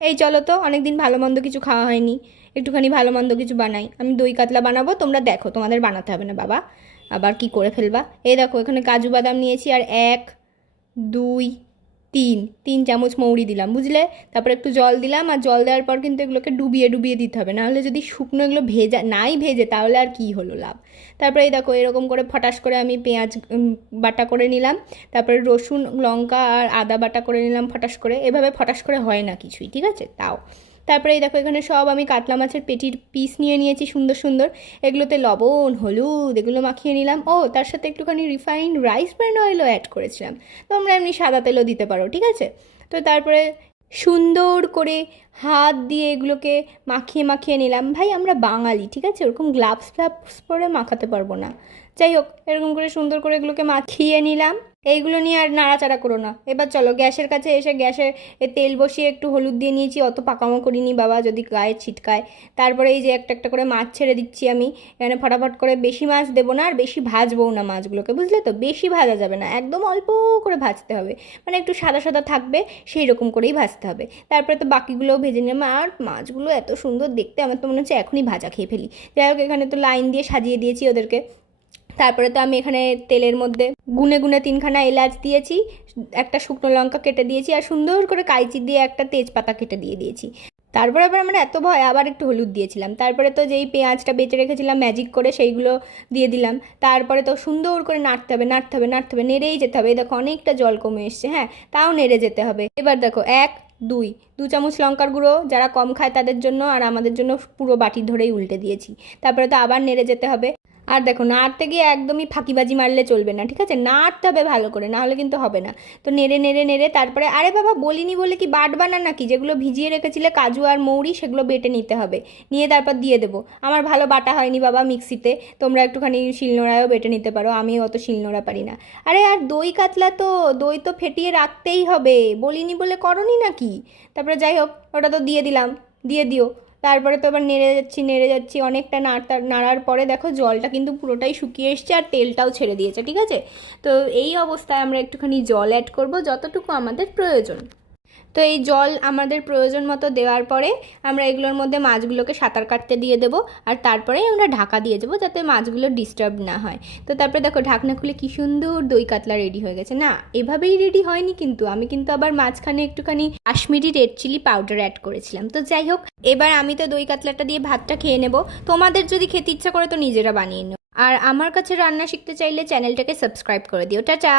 এই চলো তো, অনেকদিন ভালো মন্দ কিছু খাওয়া হয়নি, একটুখানি ভালো মন্দ কিছু বানাই। আমি দই কাতলা বানাবো, তোমরা দেখো, তোমাদের বানাতে হবে না বাবা, আবার কি করে ফেলবা। এই দেখো এখানে কাজু বাদাম নিয়েছি, আর 1 2 3 3 চামচ মৌরি দিলাম, বুঝলে। তারপর একটু জল দিলাম, আর জল দেওয়ার পর কিন্তু এগুলোকে ডুবিয়ে ডুবিয়ে দিতে হবে, নাহলে যদি শুকনো এগুলো নাই ভেজে তাহলে আর কি হলো লাভ। তারপরে এই দেখো এরকম করে ফটাস করে আমি পেঁয়াজ বাটা করে নিলাম, তারপরে রসুন লঙ্কা আর আদা বাটা করে নিলাম ফটাস করে। এভাবে ফটাস করে হয় না কিছুই, ঠিক আছে, তাও। তারপরে এই দেখো এখানে সব আমি কাতলা মাছের পেটির পিস নিয়ে নিয়েছি সুন্দর সুন্দর, এগুলোতে লবণ হলুদ এগুলো মাখিয়ে নিলাম। ও তার সাথে একটুখানি রিফাইন্ড রাইস ব্র্যান্ড অয়েলও অ্যাড করেছিলাম, তোমরা এমনি সাদা তেলও দিতে পারো, ঠিক আছে। তো তারপরে সুন্দর করে হাত দিয়ে এগুলোকে মাখিয়ে মাখিয়ে নিলাম। ভাই আমরা বাঙালি, ঠিক আছে, ওরকম গ্লাভস ফ্লাভস পরে মাখাতে পারবো না। যাই হোক এরকম করে সুন্দর করে এগুলোকে মাখিয়ে নিলাম। এইগুলো নিয়ে আর নাড়াচাড়া করো না। এবার চলো গ্যাসের কাছে এসে গ্যাসে তেল বসিয়ে একটু হলুদ দিয়ে নিয়েছি, অত পাকামো করিনি বাবা, যদি গায়ে ছিটকায়। তারপরে এই যে একটা একটা করে মাছ ছেড়ে দিচ্ছি আমি এখানে ফটাফট করে। বেশি মাছ দেবো না আর বেশি ভাজবও না মাছগুলোকে, বুঝলে তো, বেশি ভাজা যাবে না, একদম অল্প করে ভাজতে হবে, মানে একটু সাদা সাদা থাকবে সেই রকম করেই ভাজতে হবে। তারপরে তো বাকিগুলোও ভেজে নিলাম। আর মাছগুলো এত সুন্দর দেখতে, আমার তো মনে হচ্ছে এখনই ভাজা খেয়ে ফেলি। যাই হোক এখানে তো লাইন দিয়ে সাজিয়ে দিয়েছি ওদেরকে। তারপরে তো আমি এখানে তেলের মধ্যে গুনে গুনে 3খানা এলাচ দিয়েছি, একটা শুকনো লঙ্কা কেটে দিয়েছি, আর সুন্দর করে কাইচি দিয়ে একটা তেজপাতা কেটে দিয়ে দিয়েছি। তারপরে আবার আমার এত ভয়, আবার একটু হলুদ দিয়েছিলাম। তারপরে তো যেই পেঁয়াজটা বেঁচে রেখেছিলাম ম্যাজিক করে সেইগুলো দিয়ে দিলাম। তারপরে তো সুন্দর করে নাড়তে হবে নাড়তে হবে নাড়তে হবে, নেড়েই যেতে হবে। এই দেখো অনেকটা জল কমে এসছে, হ্যাঁ, তাও নেড়ে যেতে হবে। এবার দেখো 1 2 চামচ লঙ্কার গুঁড়ো, যারা কম খায় তাদের জন্য, আর আমাদের জন্য পুরো বাটি ধরেই উল্টে দিয়েছি। তারপরে তো আবার নেড়ে যেতে হবে। আর দেখো নাড়তে গিয়ে একদমই ফাঁকিবাজি মারলে চলবে না, ঠিক আছে, নাড়তে হবে ভালো করে, না হলে কিন্তু হবে না। তো নেড়ে নেড়ে নেড়ে তারপরে, আরে বাবা বলিনি বলে কি বাটবা না নাকি, যেগুলো ভিজিয়ে রেখেছিলে কাজু আর মৌরি সেগুলো বেটে নিতে হবে, নিয়ে তারপর দিয়ে দেবো। আমার ভালো বাটা হয়নি বাবা মিক্সিতে, তোমরা একটুখানি শিলনোড়ায়ও বেটে নিতে পারো, আমি অত শিলনোড়া পারি না। আরে আর দই কাতলা তো, দই তো ফেটিয়ে রাখতেই হবে, বলিনি বলে করনি নাকি। তারপরে যাই হোক ওটা তো দিয়ে দিলাম, দিয়ে দিও। তারপরে তো এবার নেড়ে যাচ্ছি অনেকটা নাড়ার পরে দেখো জলটা কিন্তু পুরোটাই শুকিয়ে এসছে, আর তেলটাও ছেড়ে দিয়েছে, ঠিক আছে। তো এই অবস্থায় আমরা একটুখানি জল অ্যাড করব, যতটুকু আমাদের প্রয়োজন। তো এই জল আমাদের প্রয়োজন মতো দেওয়ার পরে আমরা এগুলোর মধ্যে মাছগুলোকে সাঁতার কাটতে দিয়ে দেবো, আর তারপরেই আমরা ঢাকা দিয়ে দেবো যাতে মাছগুলো ডিস্টার্ব না হয়। তো তারপরে দেখো ঢাকনা খুলে কি সুন্দর দই কাতলা রেডি হয়ে গেছে। না এভাবেই রেডি হয়নি কিন্তু, আমি কিন্তু আবার মাঝখানে একটুখানি Kashmiri red chilli powder add করেছিলাম। তো যাই হোক এবার আমি তো দই কাতলাটা দিয়ে ভাতটা খেয়ে নেবো, তোমাদের যদি খেতে ইচ্ছা করে তো নিজেরা বানিয়ে নেবো। আর আমার কাছে রান্না শিখতে চাইলে চ্যানেলটাকে সাবস্ক্রাইব করে দিও। টাটা।